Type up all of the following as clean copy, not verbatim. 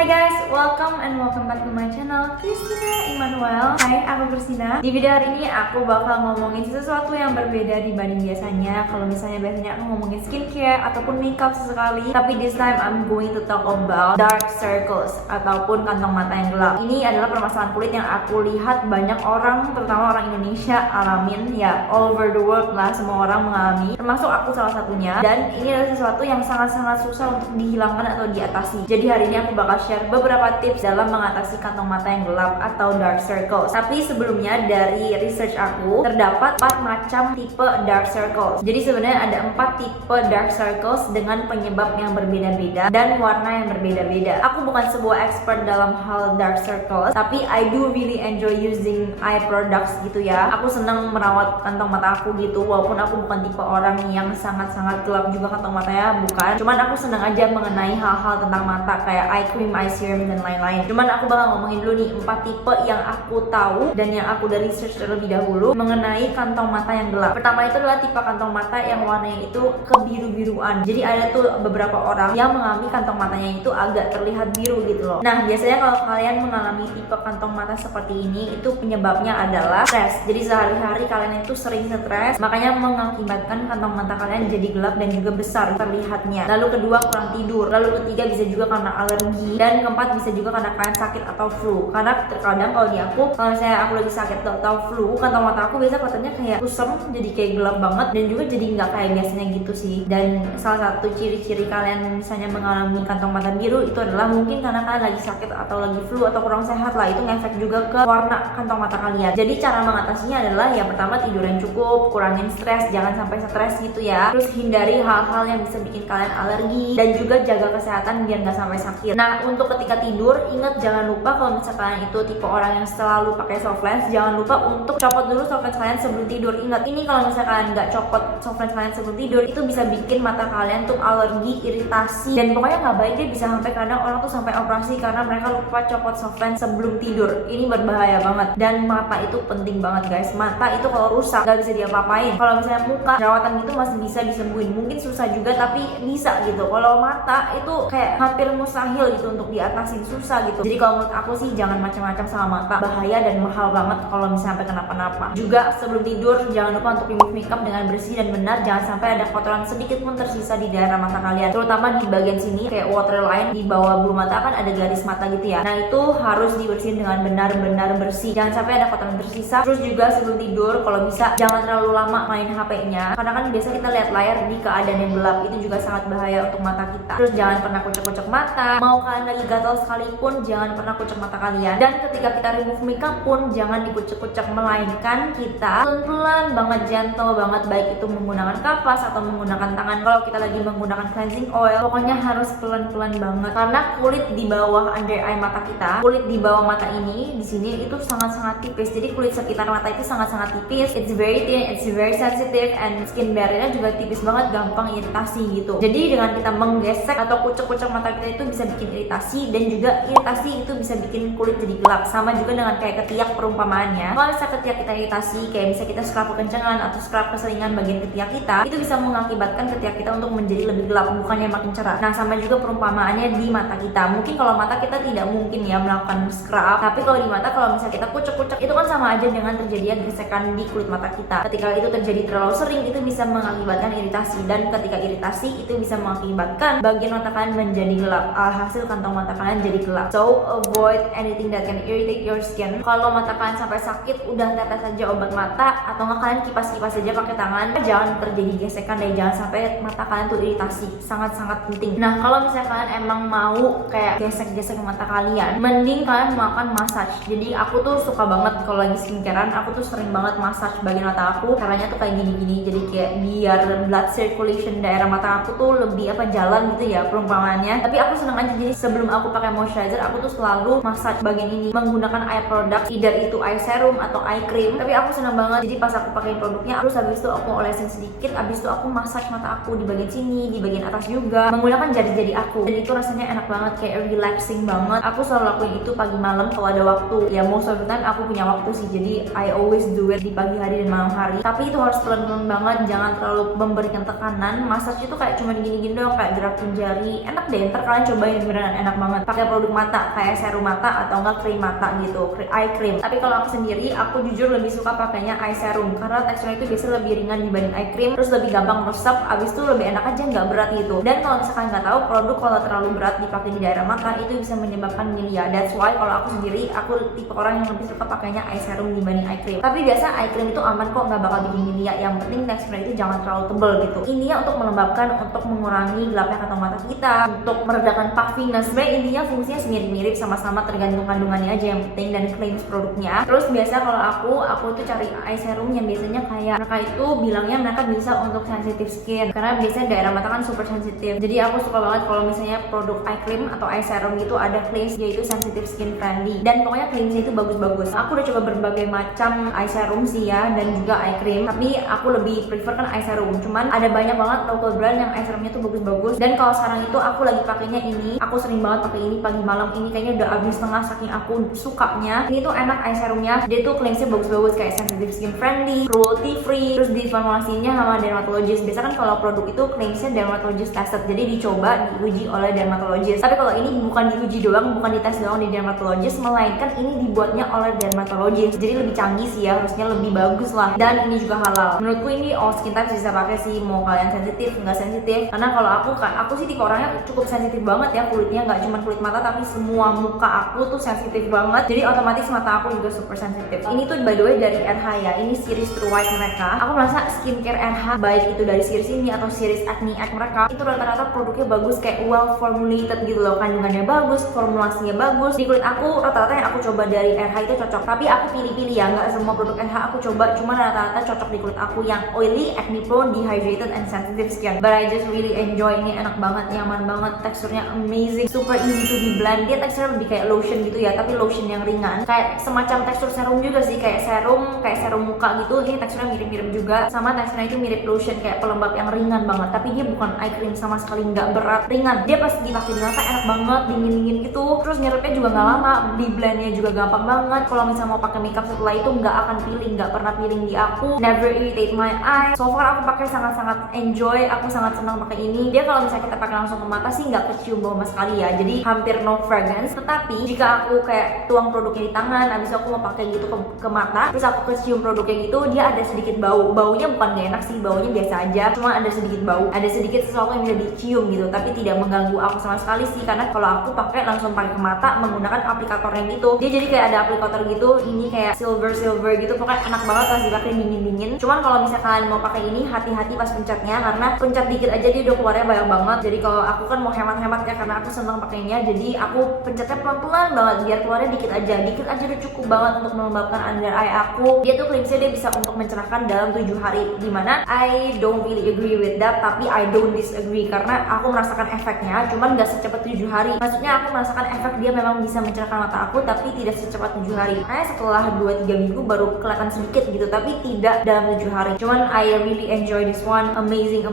Hai guys, welcome back to my channel Christina Immanuel. Hai, aku Christina. Di video hari ini aku bakal ngomongin sesuatu yang berbeda dibanding biasanya. Kalau misalnya biasanya aku ngomongin skincare ataupun makeup sesekali, tapi this time I'm going to talk about dark circles ataupun kantong mata yang gelap. Ini adalah permasalahan kulit yang aku lihat banyak orang, terutama orang Indonesia, alamin ya, all over the world lah, semua orang mengalami, termasuk aku salah satunya. Dan ini adalah sesuatu yang sangat-sangat susah untuk dihilangkan atau diatasi. Jadi hari ini aku bakal share beberapa tips dalam mengatasi kantong mata yang gelap atau dark circles. Tapi sebelumnya, dari research aku terdapat 4 macam tipe dark circles. Jadi sebenarnya ada 4 tipe dark circles dengan penyebab yang berbeda-beda dan warna yang berbeda-beda. Aku bukan sebuah expert dalam hal dark circles, tapi I do really enjoy using eye products gitu ya. Aku senang merawat kantong mata aku gitu, walaupun aku bukan tipe orang yang sangat-sangat gelap juga kantong matanya, bukan. Cuman aku senang aja mengenai hal-hal tentang mata kayak eye cream, eye serum, dan lain-lain. Cuman aku bakal ngomongin dulu nih 4 tipe yang aku tahu dan yang aku dari research terlebih dahulu mengenai kantong mata yang gelap. Pertama itu adalah tipe kantong mata yang warnanya itu kebiru-biruan. Jadi ada tuh beberapa orang yang mengalami kantong matanya itu agak terlihat biru gitu loh. Nah, biasanya kalau kalian mengalami tipe kantong mata seperti ini, itu penyebabnya adalah stres. Jadi sehari-hari kalian itu sering stres, makanya mengakibatkan kantong mata kalian jadi gelap dan juga besar terlihatnya. Lalu kedua, kurang tidur. Lalu ketiga, bisa juga karena alergi. Dan keempat, bisa juga karena kalian sakit atau flu. Karena terkadang kalau di aku, kalau misalnya aku lagi sakit atau flu, kantong mata aku biasa kelihatannya kayak kusam, jadi kayak gelap banget, dan juga jadi nggak kayak biasanya gitu sih. Dan salah satu ciri-ciri kalian misalnya mengalami kantong mata biru itu adalah mungkin karena kalian lagi sakit atau lagi flu atau kurang sehat lah. Itu ngefek juga ke warna kantong mata kalian. Jadi cara mengatasinya adalah yang pertama, tidur yang cukup, kurangin stres, jangan sampai stres gitu ya. Terus hindari hal-hal yang bisa bikin kalian alergi, dan juga jaga kesehatan biar nggak sampai sakit. Nah, untuk ketika tidur, ingat jangan lupa kalau misalnya kalian itu tipe orang yang selalu pakai soft lens, jangan lupa untuk copot dulu soft lens kalian sebelum tidur. Ingat, ini kalau misalnya kalian nggak copot soft lens kalian sebelum tidur, itu bisa bikin mata kalian tuh alergi, iritasi, dan pokoknya nggak baik deh. Bisa sampai kadang orang tuh sampai operasi karena mereka lupa copot soft lens sebelum tidur. Ini berbahaya banget, dan mata itu penting banget guys. Mata itu kalau rusak nggak bisa diapa-apain. Kalau misalnya muka, jerawatan gitu masih bisa disembuhin, mungkin susah juga tapi bisa gitu. Kalau mata itu kayak hampir mustahil gitu untuk diatasin, susah gitu. Jadi kalau menurut aku sih jangan macam-macam sama mata, bahaya dan mahal banget kalau misalnya sampai kenapa-napa. Juga sebelum tidur jangan lupa untuk remove makeup dengan bersih dan benar. Jangan sampai ada kotoran sedikit pun tersisa di daerah mata kalian, terutama di bagian sini kayak waterline di bawah bulu mata kan ada garis mata gitu ya. Nah, itu harus dibersihin dengan benar-benar bersih. Jangan sampai ada kotoran tersisa. Terus juga sebelum tidur kalau bisa jangan terlalu lama main HP-nya, karena kan biasa kita lihat layar di keadaan yang gelap, itu juga sangat bahaya untuk mata kita. Terus jangan pernah kucek-kucek mata. Mau kalian lagi gatal sekalipun jangan pernah kucek mata kalian. Dan ketika kita remove makeup pun jangan dikucek-kucek, melainkan kita pelan-pelan banget, gentle banget, baik itu menggunakan kapas atau menggunakan tangan. Kalau kita lagi menggunakan cleansing oil, pokoknya harus pelan-pelan banget, karena kulit di bawah under eye mata kita, kulit di bawah mata ini di sini itu sangat-sangat tipis. Jadi kulit sekitar mata itu sangat-sangat tipis. It's very thin, it's very sensitive, and skin barrier-nya juga tipis banget, gampang iritasi gitu. Jadi dengan kita menggesek atau kucek-kucek mata kita itu bisa bikin iritasi, dan juga iritasi itu bisa bikin kulit jadi gelap. Sama juga dengan kayak ketiak perumpamaannya. Kalau misalnya ketiak kita iritasi, kayak misalnya kita scrub kekencangan atau scrub keseringan bagian ketiak kita, itu bisa mengakibatkan ketiak kita untuk menjadi lebih gelap, bukannya makin cerah. Nah, sama juga perumpamaannya di mata kita. Mungkin kalau mata kita tidak mungkin ya melakukan scrub, tapi kalau di mata, kalau misalnya kita kucek-kucek, itu kan sama aja dengan terjadinya gesekan di kulit mata kita. Ketika itu terjadi terlalu sering, itu bisa mengakibatkan iritasi, dan ketika iritasi itu bisa mengakibatkan bagian mata kalian menjadi gelap. Alhasil kantong mata kalian jadi gelap. So avoid anything that can irritate your skin. Kalau mata kalian sampai sakit, udah tetes saja obat mata, atau nggak kalian kipas-kipas saja pakai tangan. Jangan terjadi gesekan, dan jangan sampai mata kalian tuh iritasi. Sangat-sangat penting. Nah, kalau misalnya kalian emang mau kayak gesek-gesek mata kalian, mending kalian melakukan massage. Jadi aku tuh suka banget kalau lagi skincarean, aku tuh sering banget massage bagian mata aku. Caranya tuh kayak gini-gini. Jadi kayak biar blood circulation daerah mata aku tuh lebih jalan gitu ya perumpamaannya. Tapi aku seneng aja, jadi sebelum aku pakai moisturizer, aku tuh selalu massage bagian ini menggunakan eye product, either itu eye serum atau eye cream. Tapi aku seneng banget, jadi pas aku pakai produknya, terus habis itu aku olesin sedikit, habis itu aku massage mata aku di bagian sini, di bagian atas juga, menggunakan jari-jari aku. Dan itu rasanya enak banget, kayak relaxing banget. Aku selalu lakuin itu pagi malam kalau ada waktu. Ya most of the time aku punya waktu sih, jadi I always do it di pagi hari dan malam hari. Tapi itu harus pelan-pelan banget, jangan terlalu memberikan tekanan. Massage itu kayak cuma gini-gini doang, kayak gerakin jari. Enak deh, ntar kalian cobain, beneran enak enak banget pakai produk mata kayak serum mata atau enggak krim mata gitu, eye cream. Tapi kalau aku sendiri, aku jujur lebih suka pakainya eye serum karena teksturnya itu biasa lebih ringan dibanding eye cream, terus lebih gampang meresap, abis itu lebih enak aja, nggak berat gitu. Dan kalau misalkan nggak tahu, produk kalau terlalu berat dipakai di daerah mata itu bisa menyebabkan milia. That's why kalau aku sendiri, aku tipe orang yang lebih suka pakainya eye serum dibanding eye cream. Tapi biasa eye cream itu aman kok, nggak bakal bikin milia. Yang penting teksturnya itu jangan terlalu tebal gitu. Intinya untuk melembabkan, untuk mengurangi gelapnya kantong mata kita, untuk meredakan puffing. Nah sebenarnya intinya fungsinya mirip-mirip, sama-sama tergantung kandungannya aja yang penting dan claims produknya. Terus biasa kalau aku tuh cari eye serum yang biasanya kayak mereka itu bilangnya mereka bisa untuk sensitive skin, karena biasanya daerah mata kan super sensitif. Jadi aku suka banget kalau misalnya produk eye cream atau eye serum gitu ada claims yaitu sensitive skin friendly, dan pokoknya claimsnya itu bagus-bagus. Aku udah coba berbagai macam eye serum sih ya, dan juga eye cream, tapi aku lebih prefer kan eye serum. Cuman ada banyak banget local brand yang eye serumnya tuh bagus-bagus, dan kalau sekarang itu aku lagi pakainya ini. Aku sering banget pakai ini pagi malam, ini kayaknya udah habis setengah saking aku sukanya. Ini tuh enak eye serumnya, dia tuh claimsnya bagus-bagus kayak sensitive skin friendly, cruelty free, terus diformulasinya sama dermatologist. Biasa kan kalau produk itu claimsnya dermatologist tested, jadi dicoba, diuji oleh dermatologist. Tapi kalau ini bukan diuji doang, bukan dites doang di dermatologist, melainkan ini dibuatnya oleh dermatologist. Jadi lebih canggih sih ya, harusnya lebih bagus lah. Dan ini juga halal. Menurutku ini all skin types bisa pakai sih, mau kalian sensitif nggak sensitif. Karena kalau aku sih tipe orangnya cukup sensitif banget ya kulitnya, nggak cuma kulit mata tapi semua muka aku tuh sensitif banget. Jadi otomatis mata aku juga super sensitif. Ini tuh by the way dari RH ya, ini series True White mereka. Aku merasa skincare RH baik itu dari series ini atau series Acne Act mereka itu rata-rata produknya bagus, kayak well formulated gitu loh, kandungannya bagus, formulasinya bagus. Di kulit aku rata-rata yang aku coba dari RH itu cocok, tapi aku pilih-pilih ya, nggak semua produk RH aku coba, cuma rata-rata cocok di kulit aku yang oily, acne prone, dehydrated, and sensitive skin. But I just really enjoy, ini enak banget, nyaman banget, teksturnya amazing, super easy to be blend. Dia teksturnya lebih kayak lotion gitu ya, tapi lotion yang ringan, kayak semacam tekstur serum juga sih, kayak serum muka gitu. Ini teksturnya mirip-mirip juga, sama teksturnya itu mirip lotion, kayak pelembab yang ringan banget. Tapi dia bukan eye cream sama sekali, nggak berat, ringan. Dia pas dipakai di mata enak banget, dingin-dingin gitu. Terus nyerupnya juga nggak lama, di blendnya juga gampang banget. Kalau misalnya mau pakai makeup setelah itu nggak akan peeling, nggak pernah peeling di aku, never irritate my eye. So far aku pakai sangat-sangat enjoy, aku sangat senang pakai ini. Dia kalau misalnya kita pakai langsung ke mata sih nggak kecium bau sama sekali ya, jadi hampir no fragrance. Tetapi jika aku kayak tuang produknya di tangan, abis aku mau pakai gitu ke mata, terus aku kecium produknya gitu, dia ada sedikit bau. Baunya bukan gak enak sih, baunya biasa aja, cuma ada sedikit bau, ada sedikit sesuatu yang bisa dicium gitu, tapi tidak mengganggu aku sama sekali sih. Karena kalau aku pakai langsung pakai ke mata menggunakan aplikatornya gitu, dia jadi kayak ada aplikator gitu, ini kayak silver gitu, pokoknya enak banget pas dipakai dingin. Cuman kalau misalnya kalian mau pakai ini, hati-hati pas pencetnya, karena pencet dikit aja dia udah keluarnya banyak banget. Jadi kalau aku kan mau hemat-hemat ya, karena aku seneng pakainya, jadi aku pencetnya pelan-pelan banget biar keluarnya dikit aja udah cukup banget untuk melembabkan under eye aku. Dia tuh claimsnya dia bisa untuk mencerahkan dalam 7 hari, dimana I don't really agree with that, tapi I don't disagree karena aku merasakan efeknya, cuman gak secepat 7 hari. Maksudnya aku merasakan efek dia memang bisa mencerahkan mata aku, tapi tidak secepat 7 hari. Kayak setelah 2-3 minggu baru kelihatan sedikit gitu, tapi tidak dalam 7 hari. Cuman I really enjoy this one, amazing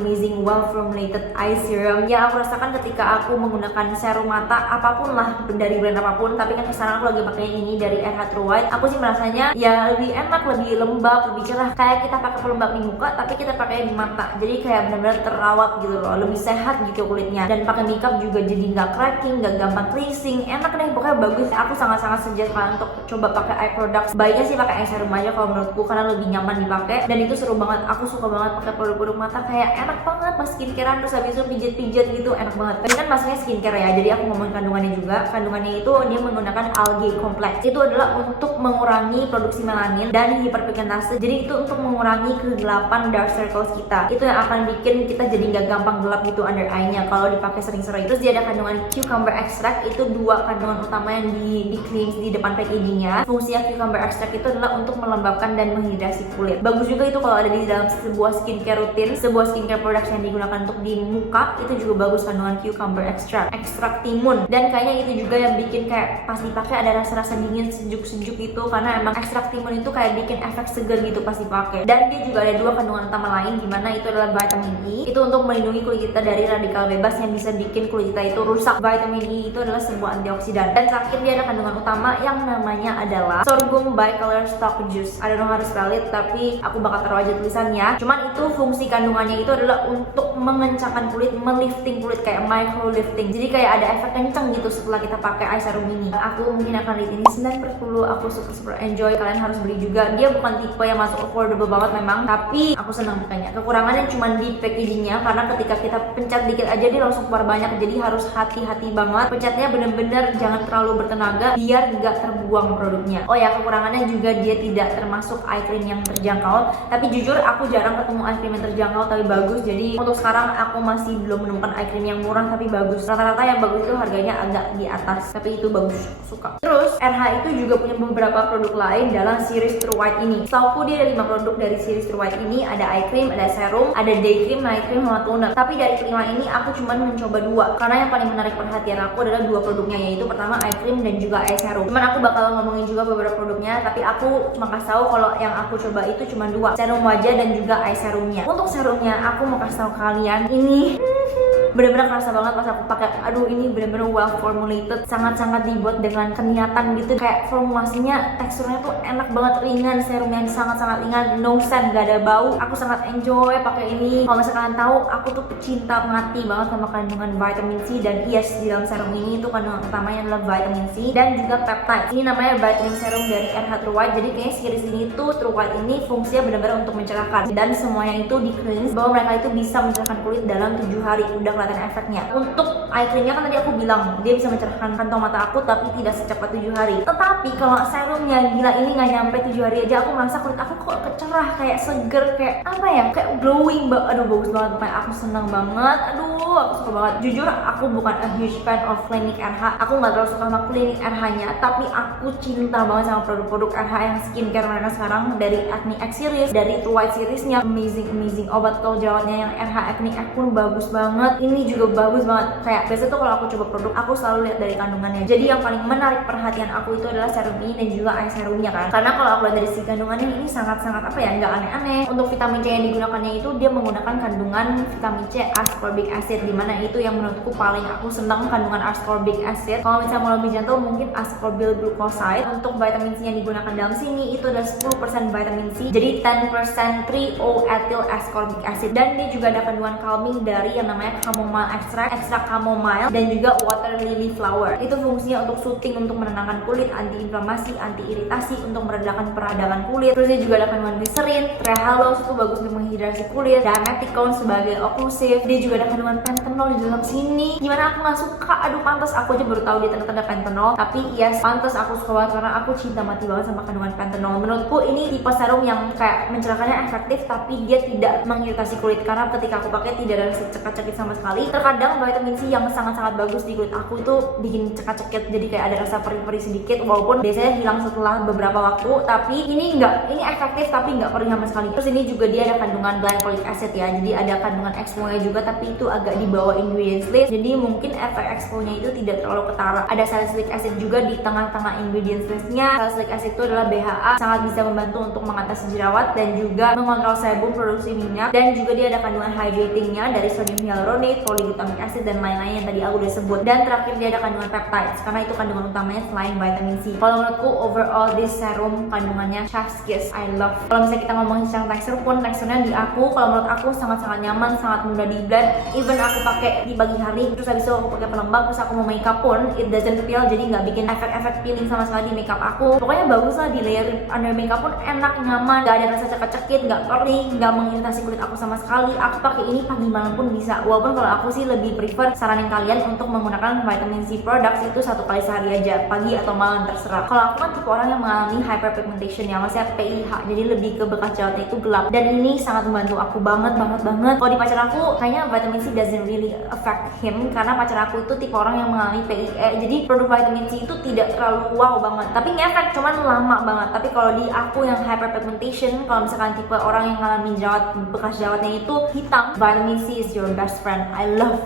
well formulated eye serum. Ya aku rasakan ketika aku menggunakan serum mata apapun lah dari brand apapun, tapi kan sekarang aku lagi pakai ini dari RH True White. Aku sih merasanya ya lebih enak, lebih lembab, lebih cerah, kayak kita pakai pelembab di muka tapi kita pakai di mata. Jadi kayak benar-benar terawat gitu loh, lebih sehat gitu kulitnya. Dan pakai makeup juga jadi nggak cracking, nggak gampang creasing, enak deh pokoknya bagus. Aku sangat-sangat suggest untuk coba pakai eye products. Baiknya sih pakai eye serum aja kalau menurutku, karena lebih nyaman dipakai dan itu seru banget. Aku suka banget pakai produk-produk mata, kayak enak banget pas skincarean, terus habis itu pijet-pijet gitu, enak banget. Ini kan maksudnya skincare ya, jadi aku ngomongin kandungannya juga. Kandungannya itu dia menggunakan algae complex. Itu adalah untuk mengurangi produksi melanin dan hiperpigmentasi. Jadi itu untuk mengurangi kegelapan dark circles kita. Itu yang akan bikin kita jadi nggak gampang gelap gitu under eye-nya kalau dipakai sering-sering. Terus dia ada kandungan cucumber extract, itu 2 kandungan utama yang di claims di depan packagingnya. Fungsinya cucumber extract itu adalah untuk melembabkan dan menghidrasi kulit. Bagus juga itu kalau ada di dalam sebuah skincare rutin, sebuah skincare products yang digunakan untuk di muka, itu juga bagus kandungan cucumber extract, ekstrak timun. Dan kayaknya itu juga yang bikin kayak pas dipakai ada rasa-rasa dingin sejuk-sejuk gitu, karena emang ekstrak timun itu kayak bikin efek segar gitu pas dipakai. Dan dia juga ada 2 kandungan utama lain, dimana itu adalah vitamin E, itu untuk melindungi kulit kita dari radikal bebas yang bisa bikin kulit kita itu rusak. Vitamin E itu adalah sebuah antioksidan. Dan terakhir dia ada kandungan utama yang namanya adalah sorghum bicolor stalk juice. I don't know how to spell it, tapi aku bakal taruh aja tulisannya. Cuman itu fungsi kandungannya itu adalah untuk untuk mengencangkan kulit, melifting kulit, kayak micro lifting. Jadi kayak ada efek kenceng gitu setelah kita pakai eye serum ini. Aku mungkin akan rate ini 9/10. Aku super enjoy, kalian harus beli juga. Dia bukan tipe yang masuk affordable banget memang, tapi aku senang pakainya. Kekurangannya cuma di packagingnya, karena ketika kita pencet dikit aja dia langsung keluar banyak, jadi harus hati-hati banget. Pencetnya bener-bener jangan terlalu bertenaga biar nggak terbuang produknya. Oh ya, kekurangannya juga dia tidak termasuk eye cream yang terjangkau, tapi jujur aku jarang ketemu eye cream yang terjangkau tapi bagus. Jadi untuk sekarang aku masih belum menemukan eye cream yang murah tapi bagus. Rata-rata yang bagus itu harganya agak di atas, tapi itu bagus, suka. Terus RH itu juga punya beberapa produk lain dalam series True White ini. Setauku dia ada 5 produk dari series True White ini. Ada eye cream, ada serum, ada day cream, night cream, sama toner. Tapi dari kelima ini aku cuma mencoba 2, karena yang paling menarik perhatian aku adalah 2 produknya, yaitu pertama eye cream dan juga eye serum. Cuman aku bakal ngomongin juga beberapa produknya, tapi aku cuma kasih tahu kalau yang aku coba itu cuma 2, serum wajah dan juga eye serumnya. Untuk serumnya aku mau kasih tahu kalian ini bener-bener kerasa banget pas aku pakai. Aduh, ini bener-bener well formulated, sangat-sangat dibuat dengan keniatan gitu. Kayak formulasinya, teksturnya tuh enak banget, ringan, serumnya sangat-sangat ringan, no scent, gak ada bau. Aku sangat enjoy pakai ini. Kalau misalkan kalian tahu, aku tuh pecinta mati banget sama kandungan vitamin C, dan yes, di dalam serum ini tuh kandungan utamanya adalah vitamin C dan juga peptide. Ini namanya vitamin serum dari RH True White. Jadi kayaknya series ini tuh True White ini fungsinya benar-benar untuk mencerahkan, dan semuanya itu di cleanse bahwa mereka itu bisa mencerahkan kulit dalam 7 hari. Udah kelihatan efeknya. Untuk eye creamnya kan tadi aku bilang dia bisa mencerahkan kantong mata aku, tapi tidak secepat 7 hari. Tetapi kalau serumnya, gila, ini nggak nyampe 7 hari aja aku merasa kulit aku kok kecerah, kayak seger, kayak apa ya, kayak glowing. Aduh, bagus banget, pokoknya aku seneng banget. Aduh, aku suka banget. Jujur aku bukan a huge fan of Clinique RH. Aku nggak terlalu suka sama Clinique RH-nya, tapi aku cinta banget sama produk-produk RH yang skincare mereka sekarang, dari Acne X series, dari True White seriesnya, amazing. Obat kalau jerawatnya yang RH Acne X pun bagus banget. Ini juga bagus banget. Kayak biasa tuh kalau aku coba produk, aku selalu lihat dari kandungannya. Jadi yang paling menarik perhatian aku itu adalah serum ini dan juga eye serumnya kan. Karena kalau aku lihat dari si kandungannya ini sangat-sangat apa ya, nggak aneh-aneh. Untuk vitamin C yang digunakannya itu dia menggunakan kandungan vitamin C ascorbic acid, dimana itu yang menurutku paling aku senang, kandungan ascorbic acid. Kalau misalnya mau lebih gentle mungkin ascorbyl glucoside. Untuk vitamin C yang digunakan dalam sini itu ada 10% vitamin C, jadi 10% 3-O-ethyl ascorbic acid, dan dia juga ada kandungan calming dari yang namanya chamomile extract chamomile, dan juga water lily flower. Itu fungsinya untuk soothing, untuk menenangkan kulit, anti inflamasi, anti iritasi, untuk meredakan peradangan kulit. Terus dia juga ada kandungan glycerin, trehalose, itu bagus untuk menghidrasi kulit, dimeticone sebagai occlusive. Dia juga ada kandungan pentanol di dalam sini. Gimana aku nggak suka? Aduh, pantas aku aja baru tahu dia ternyata ada pentanol. Tapi yes, pantas aku suka banget karena aku cinta mati banget sama kandungan pentanol. Menurutku ini tipe serum yang kayak mencerahkannya efektif, tapi dia tidak mengiritasi kulit, karena ketika aku pakai tidak ada rasa cekak-cekik sama sekali. Terkadang vitamin C yang sangat-sangat bagus di kulit aku itu bikin cekak-cekik, jadi kayak ada rasa perih-perih sedikit, walaupun biasanya hilang setelah beberapa waktu. Tapi ini enggak, ini efektif tapi enggak perih sama sekali. Terus ini juga dia ada kandungan glycolic acid ya, jadi ada kandungan exfoliant juga, tapi itu agak di bawah ingredients list, jadi mungkin efek exfoliant itu tidak terlalu ketara. Ada salicylic acid juga di tengah-tengah ingredients listnya. Salicylic acid itu adalah BHA, sangat bisa membantu untuk mengatasi jerawat dan juga mengontrol sebum, produksi minyak, dan juga dia ada kandungan hydratingnya dari sodium hyaluronate, polyglutamic acid, dan lain-lain yang tadi aku udah sebut. Dan terakhir dia ada kandungan peptides, karena itu kandungan utamanya selain vitamin C. Kalau menurutku overall this serum kandungannya chef's kiss, I love. Kalau misalnya kita ngomongin secara tekstur pun, teksturnya di aku, kalau menurut aku sangat-sangat nyaman, sangat mudah di blend. Even aku pakai di pagi hari, terus habis itu aku pakai pelembab, terus aku mau makeup pun it doesn't peel, jadi nggak bikin efek-efek peeling sama sekali di makeup aku. Pokoknya bagus lah, di layer under makeup pun enak, nyaman, nggak ada rasa cekit-cekit, nggak perih, nggak mengiritasi kulit aku sama sekali. Aku pakai ini pagi malam pun bisa. Walaupun kalau aku sih lebih prefer saranin kalian untuk menggunakan vitamin C products itu 1 kali sehari aja, pagi atau malam terserah. Kalau aku kan tipe orang yang mengalami hyperpigmentation ya, maksudnya PIH, jadi lebih ke bekas jerawatnya itu gelap, dan ini sangat membantu aku banget. Kalau di pacar aku kayaknya vitamin C doesn't really affect him, karena pacar aku itu tipe orang yang mengalami PIE, jadi produk vitamin C itu tidak terlalu wow banget, tapi ngefek, cuman lama banget. Tapi kalau di aku yang hyperpigmentation, kalau misalkan tipe orang yang ngalamin jerawat, bekas jerawatnya itu hitam, vitamin C is your best friend. I love.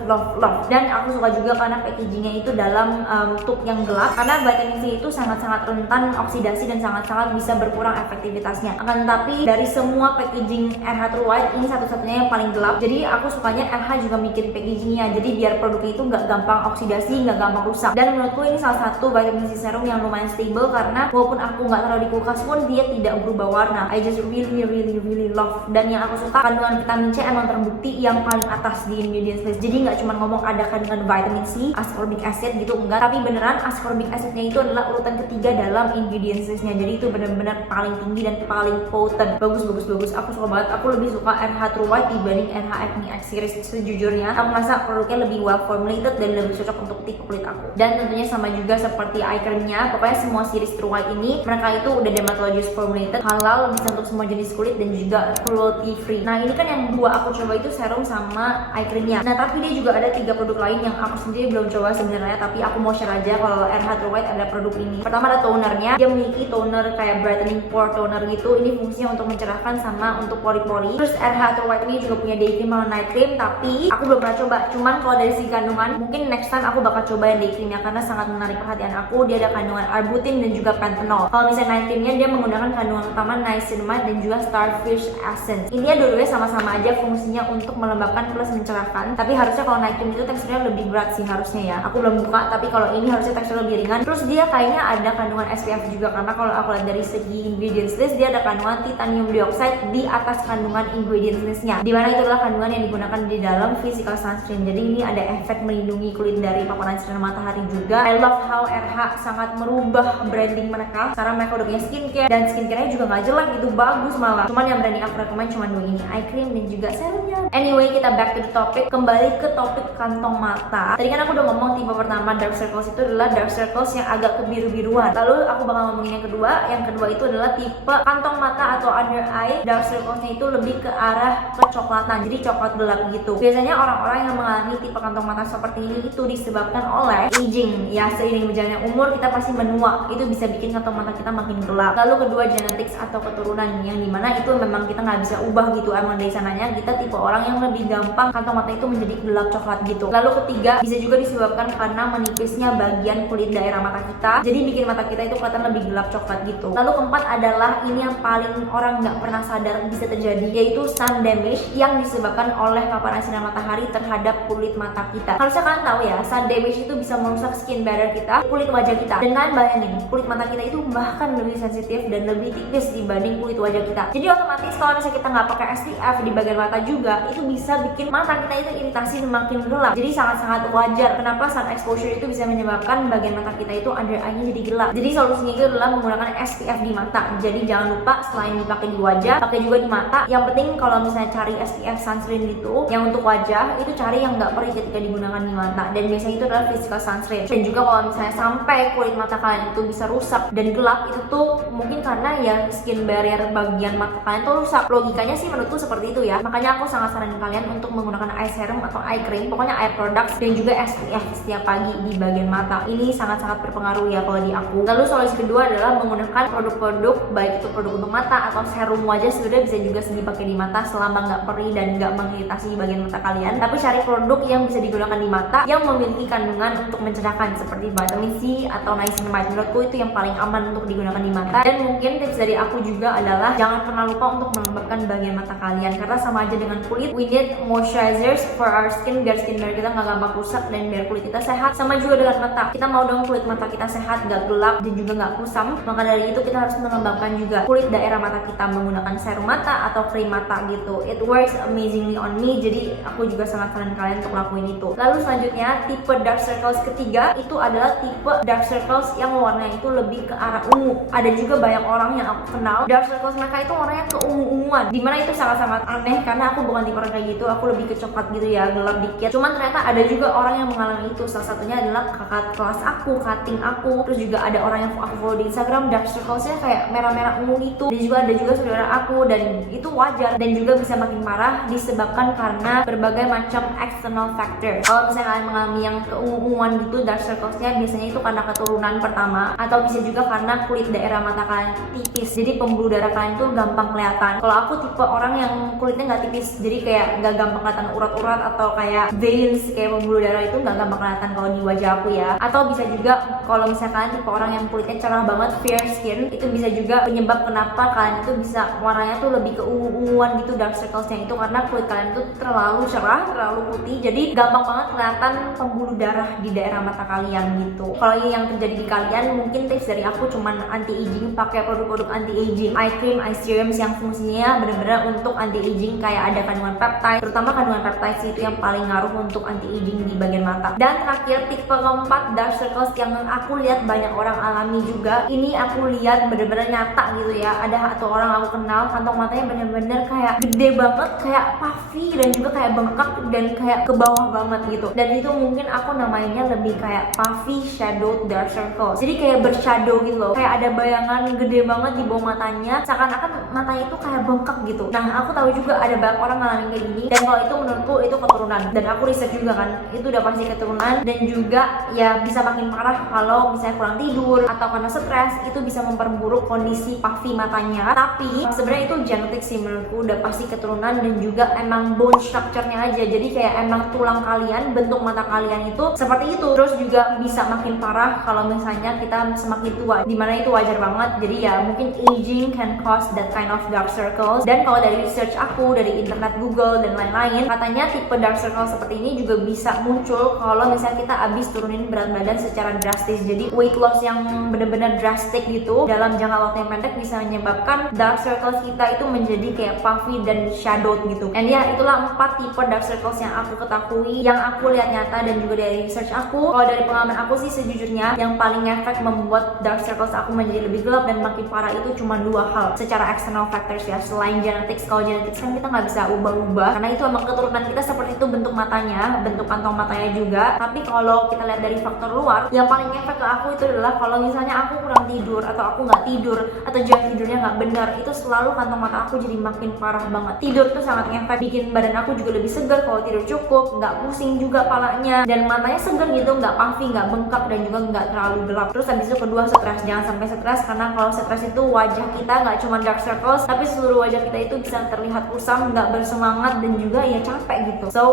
Dan aku suka juga karena packagingnya itu dalam tube yang gelap, karena vitamin C itu sangat-sangat rentan oksidasi dan sangat-sangat bisa berkurang efektivitasnya. Akan tetapi dari semua packaging RH True White, ini satu-satunya yang paling gelap. Jadi aku sukanya RH juga mikirin dibagian packagingnya, jadi biar produknya itu nggak gampang oksidasi, nggak gampang rusak. Dan menurutku ini salah satu vitamin C serum yang lumayan stable, karena walaupun aku nggak taruh di kulkas pun dia tidak berubah warna. I just really love. Dan yang aku suka, kandungan vitamin C emang terbukti yang paling atas di ingredients list. Jadi nggak cuma ngomong ada kandungan vitamin C, ascorbic acid gitu, enggak, tapi beneran ascorbic acidnya itu adalah urutan ketiga dalam ingredients listnya. Jadi itu bener-bener paling tinggi dan paling potent. Bagus. Aku suka banget. Aku lebih suka RH True White dibanding RH Acne X Series. Sejujurnya aku merasa produknya lebih well formulated dan lebih cocok untuk tipe kulit aku. Dan tentunya sama juga seperti eye creamnya, pokoknya semua series True White ini mereka itu udah dermatologist formulated, halal, bisa untuk semua jenis kulit dan juga cruelty free. Nah ini kan yang dua aku coba itu serum sama eye creamnya. Nah tapi dia juga ada 3 produk lain yang aku sendiri belum coba sebenarnya, tapi aku mau share aja kalau RH True White ada produk ini. Pertama ada tonernya, dia memiliki toner kayak brightening pore toner gitu. Ini fungsinya untuk mencerahkan sama untuk pori-pori. Terus RH True White ini juga punya day cream sama night cream, tapi aku belum pernah coba. Cuman kalau dari segi kandungan, mungkin next time aku bakal coba yang day creamnya karena sangat menarik perhatian aku. Dia ada kandungan arbutin dan juga panthenol. Kalau misalnya night creamnya, dia menggunakan kandungan utama niacinamide dan juga starfish essence. Intinya dua-duanya sama-sama aja fungsinya untuk melembabkan plus mencerahkan. Tapi harusnya kalau night cream itu teksturnya lebih berat sih harusnya ya. Aku belum buka, tapi kalau ini harusnya teksturnya lebih ringan. Terus dia kayaknya ada kandungan SPF juga, karena kalau aku lihat dari segi ingredients list, dia ada kandungan titanium dioxide di atas kandungan ingredients listnya, dimana itu adalah kandungan yang digunakan di dalam physical sunscreen. Jadi ini ada efek melindungi kulit dari paparan sinar matahari juga. I love how RH sangat merubah branding mereka. Sekarang mereka udah punya skincare dan skincarenya juga nggak jelek gitu, bagus malah. Cuman yang berani aku rekomend cuma dua ini, eye cream dan juga serumnya. Anyway, kita back to the topic. Kembali ke topik kantong mata. Tadi kan aku udah ngomong tipe pertama dark circles itu adalah dark circles yang agak kebiru-biruan. Lalu aku bakal ngomongin yang kedua. Yang kedua itu adalah tipe kantong mata atau under eye dark circlesnya itu lebih ke arah kecoklatan, jadi coklat gelap gitu. Biasanya orang-orang yang mengalami tipe kantong mata seperti ini itu disebabkan oleh aging. Ya, seiring berjalannya umur kita pasti menua, itu bisa bikin kantong mata kita makin gelap. Lalu kedua, genetics atau keturunan, yang dimana itu memang kita nggak bisa ubah gitu, emang dari sananya kita tipe orang yang lebih gampang kantong mata itu menjadi gelap coklat gitu. Lalu ketiga, bisa juga disebabkan karena menipisnya bagian kulit daerah mata kita, jadi bikin mata kita itu kelihatan lebih gelap coklat gitu. Lalu keempat adalah ini yang paling orang nggak pernah sadar bisa terjadi, yaitu sun damage yang disebabkan oleh paparan sinar matahari terhadap kulit mata kita. Harusnya kalian tahu ya, sun damage itu bisa merusak skin barrier kita, kulit wajah kita. Dan kalian bayangin, kulit mata kita itu bahkan lebih sensitif dan lebih tipis dibanding kulit wajah kita. Jadi otomatis kalau misalnya kita nggak pakai SPF di bagian mata juga, itu bisa bikin mata kita itu iritasi semakin gelap. Jadi sangat-sangat wajar kenapa sun exposure itu bisa menyebabkan bagian mata kita itu under eye-nya jadi gelap. Jadi solusinya itu adalah menggunakan SPF di mata. Jadi jangan lupa selain dipakai di wajah, pakai juga di mata. Yang penting kalau misalnya cari SPF sunscreen gitu, yang untuk wajah itu cari yang nggak perih ketika digunakan di mata. Dan biasanya itu adalah physical sunscreen. Dan juga kalau misalnya sampai kulit mata kalian itu bisa rusak dan gelap, itu tuh mungkin karena ya skin barrier bagian mata kalian tuh rusak. Logikanya sih menurutku seperti itu ya. Makanya aku sangat saranin kalian untuk menggunakan eye serum atau eye cream, pokoknya eye products dan juga SPF setiap pagi di bagian mata. Ini sangat-sangat berpengaruh ya kalau di aku. Lalu solusi kedua adalah menggunakan produk-produk, baik itu produk untuk mata atau serum wajah, sebenarnya bisa juga dipakai di mata selama nggak perih dan nggak mengiritasi bagian mata kalian. Tapi cari produk yang bisa digunakan di mata yang memiliki kandungan untuk mencerahkan seperti vitamin C atau niacinamide. Menurutku itu yang paling aman untuk digunakan di mata. Dan mungkin tips dari aku juga adalah jangan pernah lupa untuk melembabkan bagian mata kalian, karena sama aja dengan kulit, we need moisturizers for our skin biar skin barrier kita nggak gampang rusak dan biar kulit kita sehat. Sama juga dengan mata, kita mau dong kulit mata kita sehat, nggak gelap dan juga nggak kusam. Maka dari itu kita harus melembabkan juga kulit daerah mata kita menggunakan serum mata atau krim mata gitu. It works amazingly on me, jadi aku juga sangat saranin kalian untuk lakuin itu. Lalu selanjutnya, tipe dark circles ketiga itu adalah tipe dark circles yang warnanya itu lebih ke arah ungu. Ada juga banyak orang yang aku kenal, dark circles mereka itu warnanya ke ungu-unguan, dimana itu sangat-sangat aneh karena aku bukan tipe orang kayak gitu. Aku lebih ke coklat gitu ya, gelap dikit. Cuman ternyata ada juga orang yang mengalami itu. Salah satunya adalah kakak kelas aku, cutting aku. Terus juga ada orang yang aku follow di Instagram, dark circlesnya kayak merah-merah ungu gitu. Dan juga ada juga saudara aku, dan itu wajar dan juga bisa makin parah disebabkan karena berbagai macam external factor. Kalau misalnya kalian mengalami yang keunguan gitu dark circlesnya, biasanya itu karena keturunan pertama, atau bisa juga karena kulit daerah mata kalian tipis, jadi pembuluh darah kalian tuh gampang kelihatan. Kalau aku tipe orang yang kulitnya nggak tipis, jadi kayak nggak gampang kelihatan urat-urat atau kayak veins, kayak pembuluh darah itu nggak gampang kelihatan kalau di wajah aku ya. Atau bisa juga kalau misalnya kalian tipe orang yang kulitnya cerah banget, fair skin, itu bisa juga penyebab kenapa kalian itu bisa warnanya tuh lebih ke ungu-unguan gitu dark circlesnya, itu karena kulit kalian tuh terlalu cerah terlalu putih, jadi gampang banget kelihatan pembuluh darah di daerah mata kalian gitu. Kalau yang terjadi di kalian, mungkin tips dari aku cuman anti aging, pakai produk-produk anti aging, eye cream, eye serums yang fungsinya bener-bener untuk anti aging, kayak ada kandungan peptide, terutama kandungan peptide itu yang paling ngaruh untuk anti aging di bagian mata. Dan terakhir, tipe keempat, dark circles yang aku lihat banyak orang alami juga. Ini aku lihat bener-bener nyata gitu ya. Ada satu orang aku kenal, kantong matanya bener-bener kayak gede banget, kayak puffy dan juga kayak bengkak dan kayak ke bawah banget gitu. Dan itu mungkin aku namanya lebih kayak puffy shadow dark circles. Jadi kayak bershadow gitu loh, kayak ada bayangan gede banget di bawah matanya, seakan-akan matanya itu kayak bengkak gitu. Nah, aku tahu juga ada banyak orang ngalamin kayak gini, dan kalau itu menurutku itu keturunan. Dan aku riset juga kan, itu udah pasti keturunan, dan juga ya bisa makin parah kalau misalnya kurang tidur atau karena stres, itu bisa memperburuk kondisi puffy matanya. Tapi sebenarnya itu genetik sih menurutku, udah pasti keturunan, dan juga emang bone structure-nya aja. Jadi kayak emang tulang kalian, bentuk mata kalian itu seperti itu. Terus juga bisa makin parah kalau misalnya kita semakin tua, dimana itu wajar banget. Jadi ya mungkin aging can cause that kind of dark circles. Dan kalau dari research aku, dari internet, Google dan lain-lain, katanya tipe dark circle seperti ini juga bisa muncul kalau misalnya kita abis turunin berat badan secara drastis. Jadi weight loss yang bener-bener drastic gitu dalam jangka waktu yang pendek bisa menyebabkan dark circles kita itu menjadi kayak puffy dan shadowed gitu. And ya, itulah 4 tipe dark circles yang aku ketahui, yang aku lihat nyata dan juga dari research aku. Kalau dari pengalaman aku sih sejujurnya yang paling efek membuat dark circles aku menjadi lebih gelap dan makin parah itu cuma 2 hal secara external factors ya, selain genetics. Kalau genetics kan kita nggak bisa ubah-ubah karena itu emang keturunan kita seperti itu, bentuk matanya, bentuk kantong matanya juga. Tapi kalau kita lihat dari faktor luar, yang paling efek ke aku itu adalah kalau misalnya aku kurang tidur atau aku nggak tidur atau jam tidurnya nggak benar, itu selalu kantong mata aku jadi makin parah banget. Tidur tuh sangat ngefek, bikin badan aku juga lebih segar kalau tidur cukup, nggak pusing juga palanya, dan matanya segar gitu, nggak puffy, nggak bengkak, dan juga nggak terlalu gelap. Terus habis itu kedua, stres. Jangan sampai stres, karena kalau stres itu wajah kita nggak cuma dark circles, tapi seluruh wajah kita itu bisa terlihat kusam, nggak bersemangat, dan juga ya capek gitu. So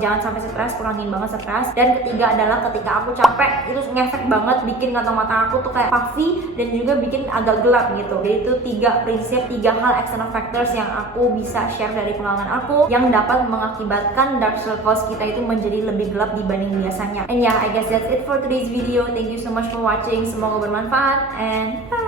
jangan sampai stres, kurangin banget stres. Dan ketiga adalah ketika aku capek, itu ngefek banget, bikin kantong mata aku tuh kayak puffy dan juga bikin agak gelap gitu. Jadi itu 3 prinsip, 3 hal external factors yang aku bisa share dari pengalaman aku yang dapat mengakibatkan dark circles kita itu menjadi lebih gelap dibanding biasanya. And yeah, I guess that's it for today's video. Thank you so much for watching. Semoga bermanfaat and bye.